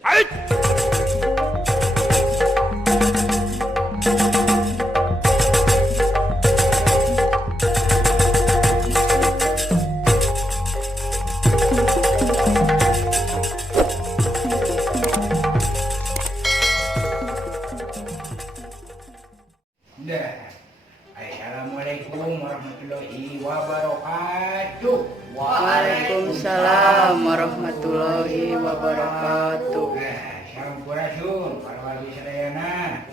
Assalamualaikum warahmatullahi wabarakatuh. Waalaikumsalam warahmatullahi wabarakatuh. Sampurasun para wali sadayana.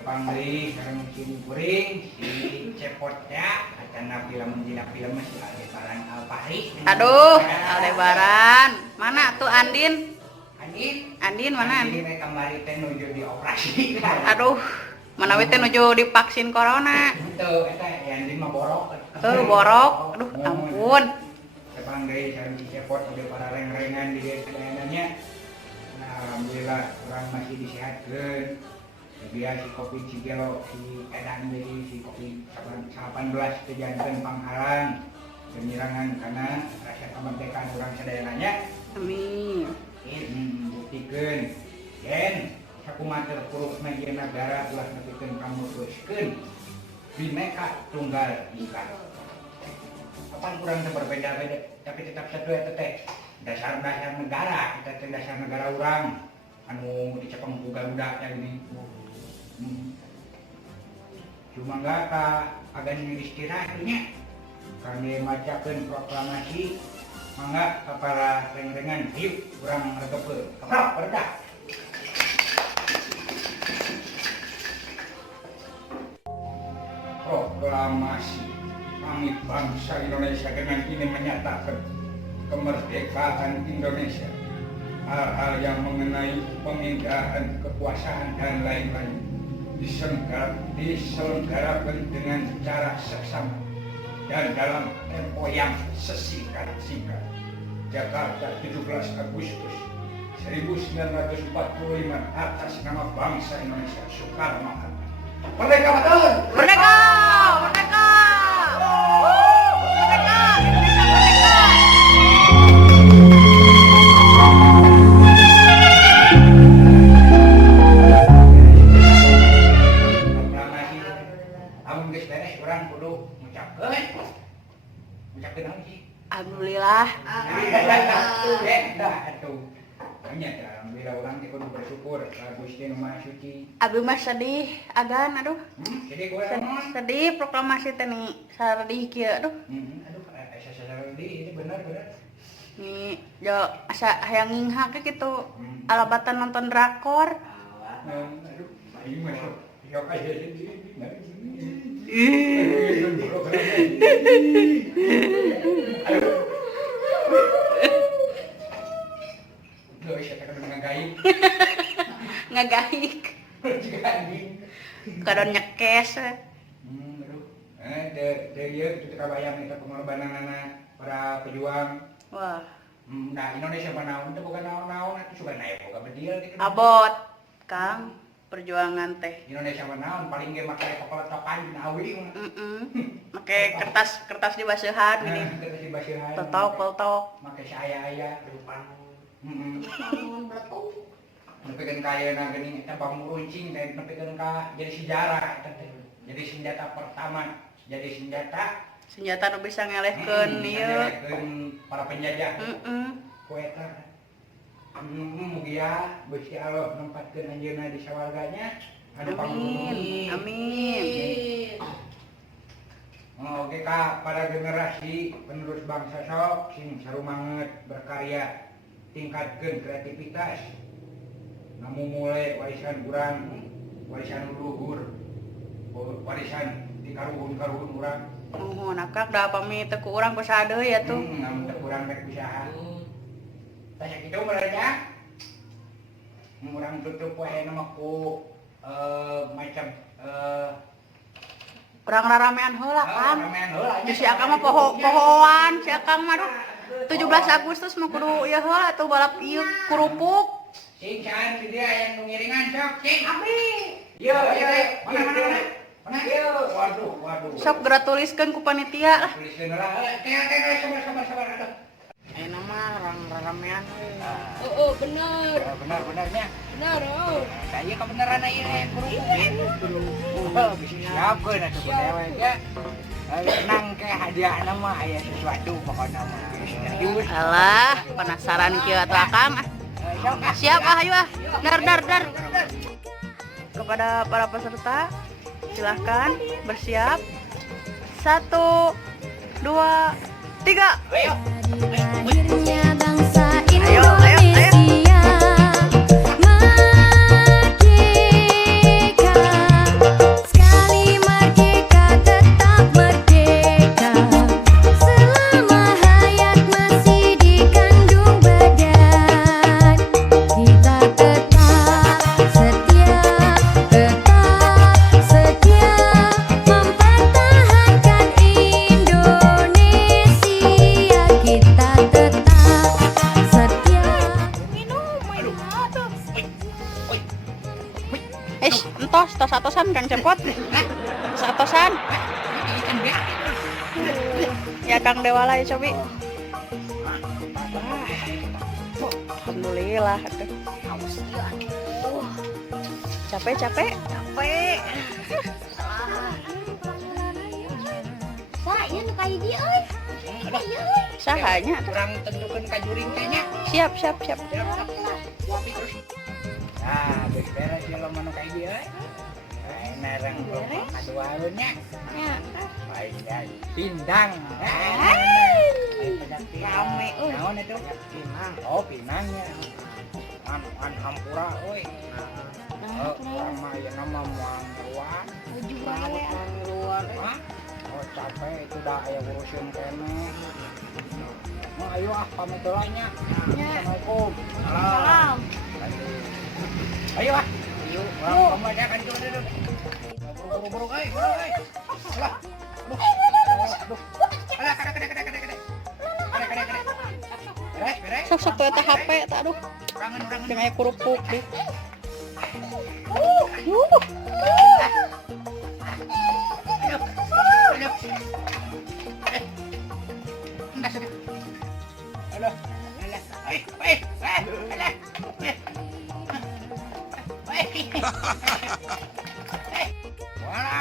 Pangli sareng cing kuring si cepotnya acana film si Aldebaran Alfahri. Aduh, Aldebaran. Mana tuh Andin? Andin mana Andin? Andin kemarin teh nuju dioperasi. Aduh, mana we teh nuju divaksin corona. Tuh eta Andin mah borok. Borok. Aduh, ampun. Pangli sareng si cepot udah para reng-rengan di daerahnya. Alhamdulillah orang masih disehatkan. Dia si kopi cigelo si edan jadi si kopi 18 kejantan panghalang penyerangan karena rasa kemerdekaan orang sadayananya. Amin. Buktikan dan sakumater purukna ieu negara ulah nepikeun kamuruskeun bineka tunggal ika. Apa kurang berbeda-beda tapi tetap satu eta teh dasar-dasar negara, kita teh dasar negara orang anu dicepeng ku Garuda nya gini. Cuma enggak ka agan istirahatnya kami macakeun proklamasi mangga ka para reng-rengan hiup urang regepeun. Keprok berkah. Proklamasi kami bangsa Indonesia dengan ini menyatakan kemerdekaan Indonesia, hal-hal yang mengenai pemindahan kekuasaan dan lain-lain diselenggarakan dengan cara seksama dan dalam tempo yang sesingkat-singkat. Jakarta 17 Agustus 1945 atas nama bangsa Indonesia Soekarno-Hatta. Merdeka betul! Merdeka! Merdeka! Merdeka! Indonesia merdeka! Alhamdulillah. Alhamdulillah orang teh kudu bersyukur Gusti Nu Maha Suci. Abi mah sedih agan aduh. Sedih proklamasi teh nih sedih kieu aduh. Aduh asa sedih ini benar. Nih jo asa hayang ngingha ke kitu. Alabatan nonton drakor. Aduh, aing mah sok aya sedih. Ngagaik. Kadon nyekes. Aduh. Teu ieu kitu kabayang eta pengorbananna para pejuang. Wah. Nah, Indonesia mah naon teh bukan naon-naon atuh sugan aya boga bedil gitu. Abot, Kang. Perjuangan teh. Indonesia mah naon paling ge make kokoletokan dina awi mah. Make kertas di baseuhan gini. Kertas di baseuhan. Peltok. Make saaya-aya rupan. Nepikeun ka ayeuna geuning eta bambu runcing teh nepikeun ka jadi sejarah eta teh. Jadi senjata pertama, jadi senjata nu bisa ngelehkeun ieu. Ngelehkeun para penjajah. Ku eta. Mugia Gusti Allah nempatkeun anjeunna di sawarganya. Amin. Oke Kak, pada generasi penerus bangsa sok sing sarumanget berkarya, tingkatkeun kreativitas. Namu mulai warisan urang, warisan luhur, warisan di karuhun-karuhun urang. Nakak da pamit teu ku urang kusaha deui atuh. Namun teu urang rek usaha. Tanya kitu merenya. Urang tutup wae nama ku macam urang raramean heula kan. Raramean heula. Si Akang mah pohoan, si Akang mah 17 Agustus mah kudu ieu heula tuh balap ieu kurupuk. Sing saan si dia yang ngiringan sok, sing abdi. Yo, mana. Yo, waduh. Sok geura tuliskeun ku panitia lah. Tuliskeun lah. Sabar. Ayo nama orang ramean. Oh, bener. Benar-benarnya. Bener, oh. Saya kebenaran aja yang guru. Oh, bisa siap gue nak dewek ya. Tenang ke hadiah nama aya sesuatu pokoknya mah. Alah, penasaran kieu atuh Akang. Siap ah, ayo ah. Dar. Kepada para peserta, silahkan bersiap. 1, 2, 3. Ayo. Lahirnya bangsa Ayo. Indonesia merdeka, sekali merdeka tetap merdeka, selama hayat masih dikandung badan, kita tetap setia mempertahankan Indonesia, kita tetap setia. Tos-tosan Kang Cepot. Tos-tosan. Ya Kang Dewala ya cobi. Alhamdulillah atuh. Capek. Saya nu kayak dia euy. Sahanya tuh. Kurang tentukan kajuring kayaknya. Siap. Wapi terus. Nah, beres ya lo mana kayak dia. Nereng kadualunnya. Ya. Baik, pindang. Rame euy. Naon itu? Pinang. Oh, pinangnya. An hampura euy. Orang mah ya nama muang ruan. Hah? Oh, capek itu dah aya urusin kene. Nah, ayo pamit heula nya. Assalamualaikum. Salam. Ayo Ayo. Orang kamu kan dulu. Buru-buru euy. Alah. Aduh. Alah, kada. Beres. Sok tuh eta HP eta aduh. Rangan. Jeung aya kerupuk deh.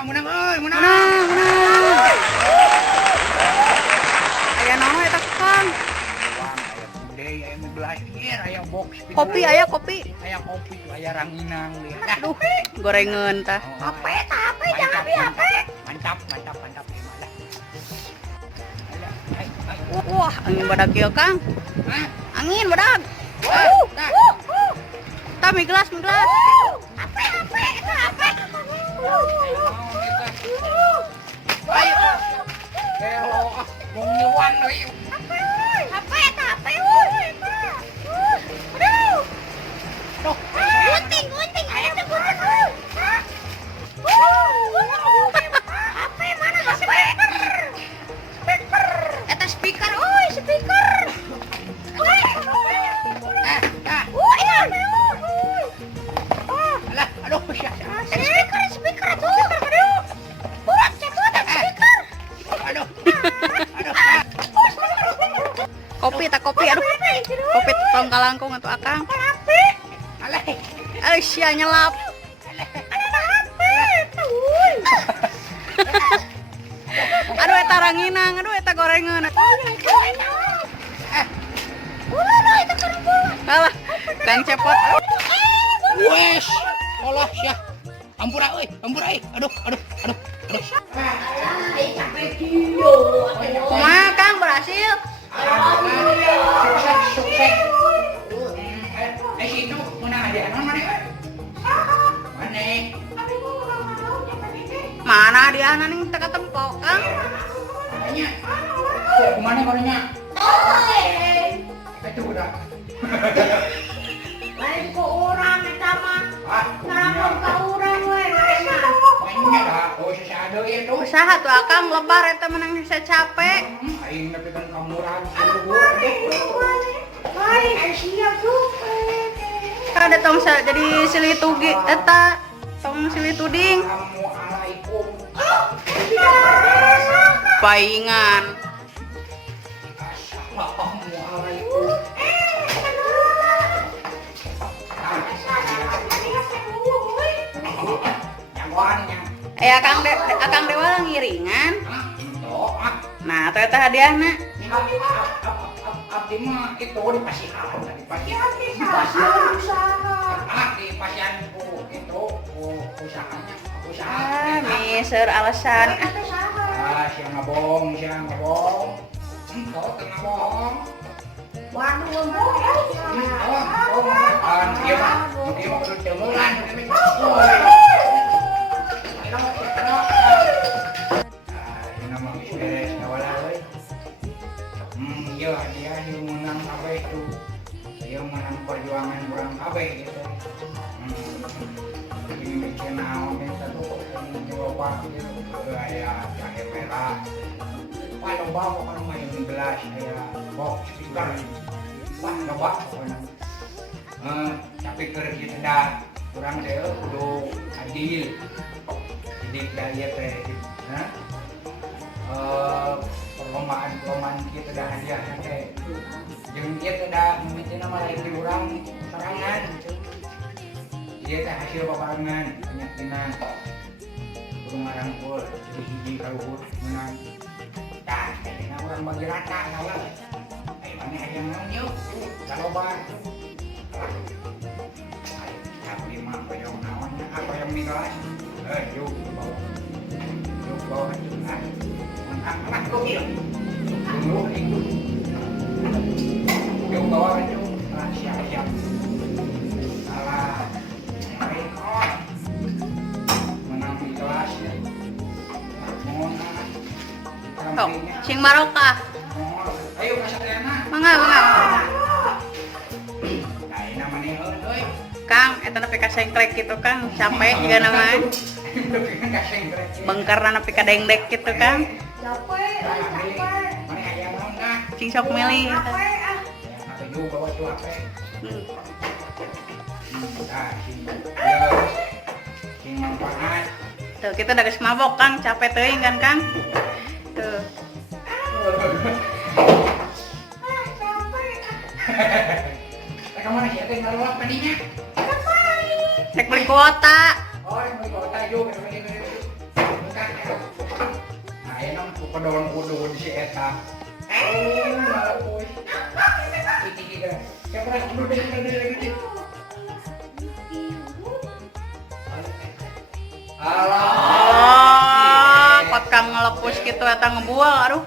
Menang euy, menang. Aya naon eta Kang? Aya belas ieu aya box. Kopi aya kopi. Aya kopi, aya ranginang lihat. Aduh, gorengan tah. HP jangan beli HP. Mantap. Wah, angin badag kieu Kang. Hah? Angin badag. Tah mi gelas. HP. Ayo. Kelo mau nyuan euy. HP. Aduh. Gunting. Ayo gunting. HP mana HP? Eta speaker, speaker. Alah, aduh, Speaker tuh. Aduh. Buat cepet speaker. Aduh. Kopi aduh. Kopi tong kalangkung atuh Akang. Alah. Sia nyelap. Aduh eta ranginang, aduh eta gorengan. Alah, Kang Cepot. Wes. Allah syah. Ampura euy. Aduh. Kumaha Kang berhasil? Sukses. Sinu menang hadiah non mana? Mana dia ning teka tempok Kang? Adanya. Kemana orangnya? Itu udah. Lain ko orang eta mah. Ngaramun ka urang we. Banyak dah. Oh, sesado ya tuh. Usaha tuh Akang lebar eta menang bisa capek. Aing tapi kan kamu ragu. Lain Asia supe. Kada tong jadi silitugi eta tong silituding. Assalamualaikum. Paingan. Assalamualaikum. Akang Dewa ngiringan. Itu Nah, eta teh hadiahna. abdi mah itu di pasihan di pasihanku itu usahanya usaha Miser alasan. siang ngabong engkau tengah bohong Waduh, bohong. dia mah kudu cemulan ini nama beres kawala euy iya hadiah yang menang apa itu yang menang perjuangan kurang apa gitu ini bikin naon itu tuh coba gitu ya jahe merah kalau bawa kalau main gelas kayak box speaker wah coba pokoknya tapi kerja kita dah kurang deh kudu adil jadi daya teh nah perlombaan kita dah hadiah teh jeung kita dah mimiti nama lain di urang serangan dia teh hasil paparangan banyak dinan kudu ngarangkul jadi hiji kaluhur menang tah kayaknya urang bagi rata ngalah ayo mana aya naon yuk kaloban tapi mah koyong naonnya apa yang nilai yuk bawa itu nah anak kopi dulu itu yuk bawa itu siap alah rekor menang di kelas ya Oh, sing Marokah. ayo kasatena Mangga. nah ini namanya euy Kang, eta nepi ka sengklek gitu Kang, capek juga nama. Bengkarna nepi ka dengdek gitu Kang. Capek. mana aya naon dah Cing sok milih eta. Capek ah. apa juga bawa tuh apa nah sing manfaat Tuh, kita udah geus mabok Kang, capek teuing kan Kang. Tuh. kamu nasi ada yang ngeluap tadinya Cek beli kuota. oh yang mau kota juga nah ini nama kudoon kudu di si eta malah boy ini kita siapa yang kudu lagi Oh, pot Kang ngelepus gitu eta ngebual aduh.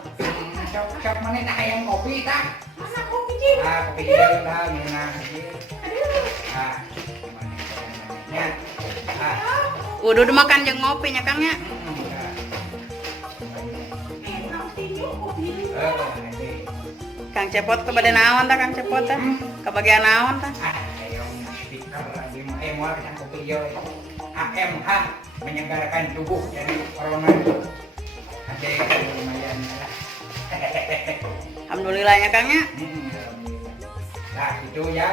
Siap mana dah yang kopi tak? Mana kopi Cing? Kopi dia dah gimana sih? Gimana? Udah makan jeung ngopi nya Kang nya. Kang Cepot kepada naon tah Kang Cepot tah? Kebagian naon tah? Ayo speaker lagi mau kita kopi yo. AMH menyegarkan tubuh dari corona itu. Ada lumayan lah. Alhamdulillahnya Kang nya. Nah itu ya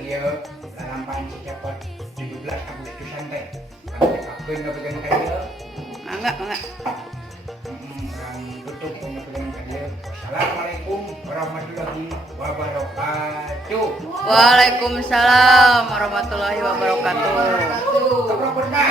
dia lampahan si Cepot 17 Agustusan teh kan dipakeun ngapegang ka dieu Mangga. orang tutup ngapegang ka dieu. Wassalamualaikum warahmatullahi wabarakatuh. Waalaikumsalam warahmatullahi wabarakatuh. Kabar berkah.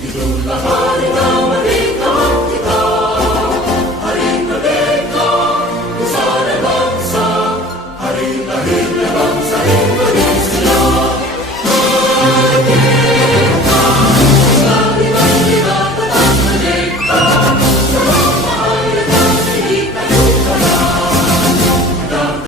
Itulah hari kemerdekaan.